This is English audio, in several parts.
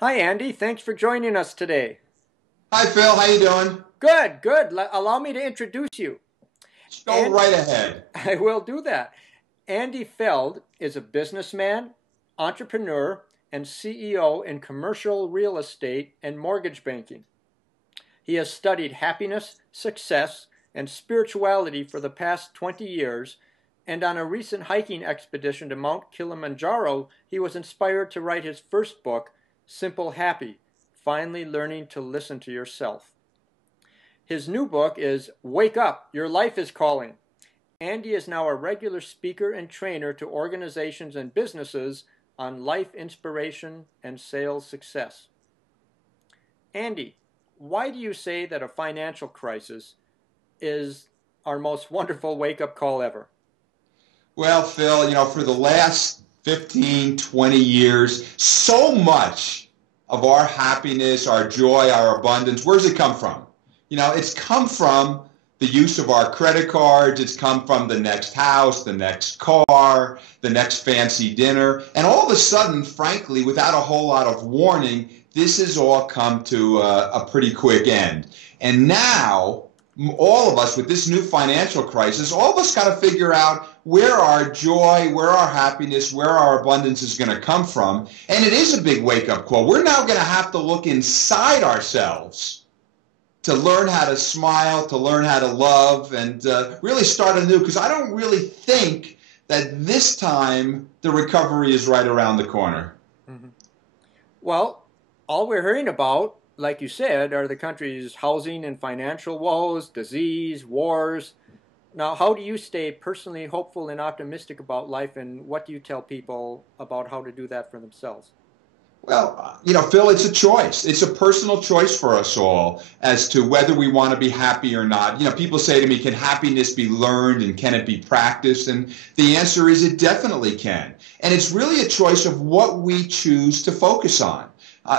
Hi, Andy. Thanks for joining us today. Hi, Phil. How you doing? Good, good. Allow me to introduce you. Go right ahead. I will do that. Andy Feld is a businessman, entrepreneur, and CEO in commercial real estate and mortgage banking. He has studied happiness, success, and spirituality for the past 20 years, and on a recent hiking expedition to Mount Kilimanjaro, he was inspired to write his first book, Simple Happy, Finally Learning to Listen to Yourself. His new book is Wake Up, Your Life is Calling. Andy is now a regular speaker and trainer to organizations and businesses on life inspiration and sales success. Andy, why do you say that a financial crisis is our most wonderful wake-up call ever? Well, Phil, for the last 15, 20 years, so much of our happiness, our joy, our abundance, where does it come from? It's come from the use of our credit cards. It's come from the next house, the next car, the next fancy dinner. And all of a sudden, frankly, without a whole lot of warning, this has all come to a pretty quick end. And now, all of us with this new financial crisis, all of us got to figure out where our joy, where our happiness, where our abundance is going to come from. And it is a big wake-up call. We're now going to have to look inside ourselves to learn how to smile, to learn how to love, and really start anew, because I don't really think that this time the recovery is right around the corner. Mm-hmm. Well, all we're hearing about, like you said, are the country's housing and financial woes, disease, wars. Now, how do you stay personally hopeful and optimistic about life, and what do you tell people about how to do that for themselves? Well, Phil, it's a choice. It's a personal choice for us all as to whether we want to be happy or not. People say to me, can happiness be learned and can it be practiced? And the answer is it definitely can. And it's really a choice of what we choose to focus on.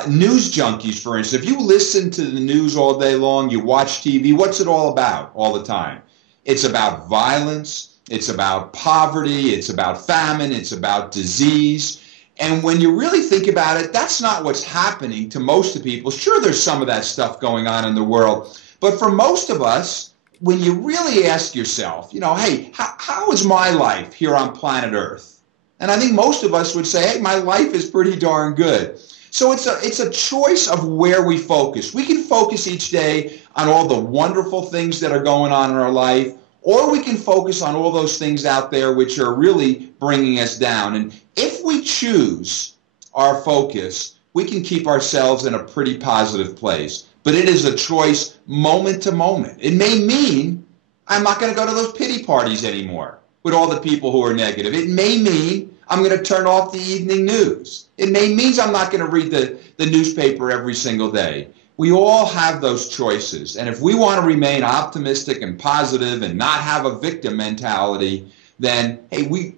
News junkies, for instance, if you listen to the news all day long, you watch TV, what's it all about all the time? It's about violence. It's about poverty. It's about famine. It's about disease. And when you really think about it, that's not what's happening to most of the people. Sure, there's some of that stuff going on in the world. But for most of us, when you really ask yourself, hey, how is my life here on planet Earth? And I think most of us would say, hey, my life is pretty darn good. So it's a choice of where we focus. We can focus each day on all the wonderful things that are going on in our life, or we can focus on all those things out there which are really bringing us down. And if we choose our focus, we can keep ourselves in a pretty positive place. But it is a choice moment to moment. It may mean I'm not going to go to those pity parties anymore with all the people who are negative. It may mean I'm going to turn off the evening news. It may mean I'm not going to read the newspaper every single day. We all have those choices. And if we want to remain optimistic and positive and not have a victim mentality, then, hey, we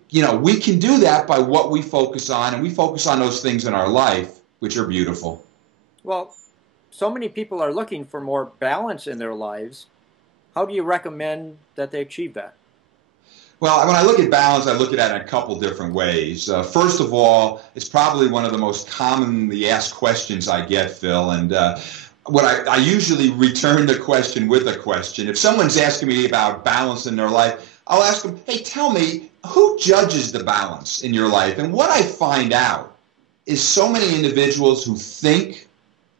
can do that by what we focus on. And we focus on those things in our life, which are beautiful. Well, so many people are looking for more balance in their lives. How do you recommend that they achieve that? Well, when I look at balance, I look at it in a couple different ways. First of all, it's probably one of the most commonly asked questions I get, Phil. And what I usually return the question with a question. If someone's asking me about balance in their life, I'll ask them, hey, tell me, who judges the balance in your life? And what I find out is so many individuals who think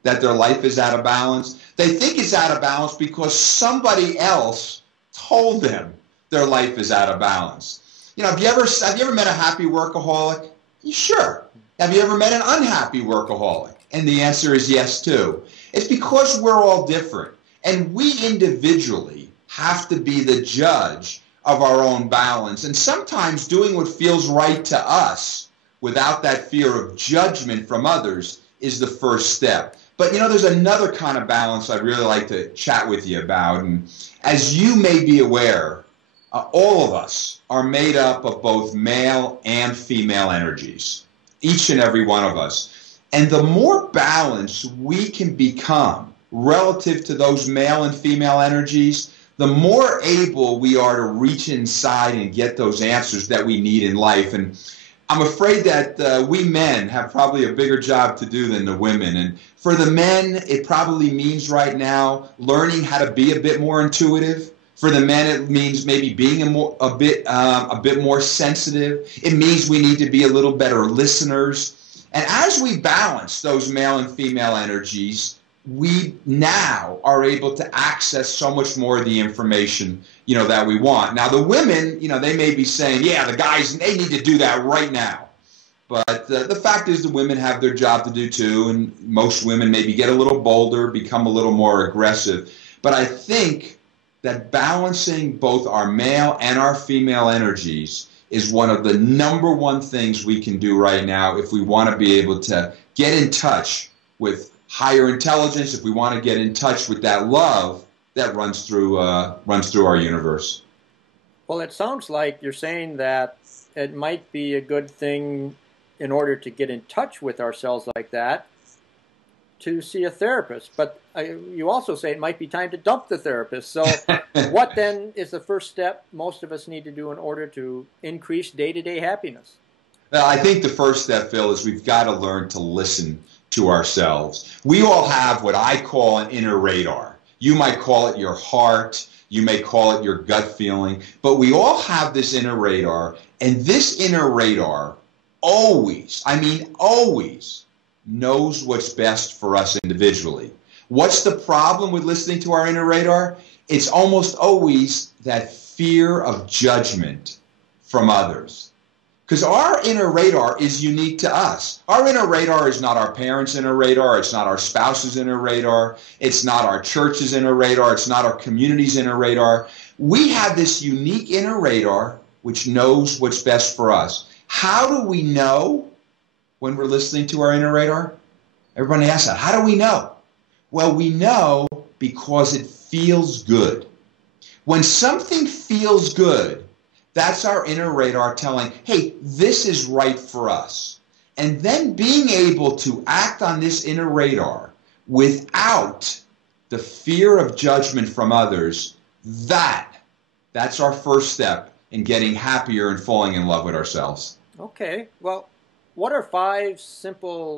that their life is out of balance, they think it's out of balance because somebody else told them their life is out of balance. Have you ever met a happy workaholic? Sure. Have you ever met an unhappy workaholic? And the answer is yes, too. It's because we're all different. And we individually have to be the judge of our own balance. And sometimes doing what feels right to us without that fear of judgment from others is the first step. But, there's another kind of balance I'd really like to chat with you about. And as you may be aware, all of us are made up of both male and female energies, each and every one of us. And the more balanced we can become relative to those male and female energies, the more able we are to reach inside and get those answers that we need in life. And I'm afraid that we men have probably a bigger job to do than the women. And for the men, it probably means right now learning how to be a bit more intuitive. For the men, it means maybe being a bit more sensitive. It means we need to be a little better listeners. And as we balance those male and female energies, we now are able to access so much more of the information, that we want. Now, the women, they may be saying, yeah, the guys, they need to do that right now. But the fact is the women have their job to do too, and most women maybe get a little bolder, become a little more aggressive. But I think that balancing both our male and our female energies is one of the number one things we can do right now if we want to be able to get in touch with higher intelligence, if we want to get in touch with that love that runs through our universe. Well, it sounds like you're saying that it might be a good thing in order to get in touch with ourselves like that to see a therapist. But you also say it might be time to dump the therapist. So what then is the first step most of us need to do in order to increase day-to-day happiness? Well, I think the first step, Phil, is we've got to learn to listen to ourselves. We all have what I call an inner radar. You might call it your heart. You may call it your gut feeling. But we all have this inner radar. And this inner radar always knows what's best for us individually. What's the problem with listening to our inner radar? It's almost always that fear of judgment from others. Because our inner radar is unique to us. Our inner radar is not our parents' inner radar. It's not our spouse's inner radar. It's not our church's inner radar. It's not our community's inner radar. We have this unique inner radar which knows what's best for us. How do we know when we're listening to our inner radar? Everybody asks that. How do we know? Well, we know because it feels good. When something feels good, that's our inner radar telling, hey, this is right for us. And then being able to act on this inner radar without the fear of judgment from others, that's our first step in getting happier and falling in love with ourselves. Okay. Well, what are 5 simple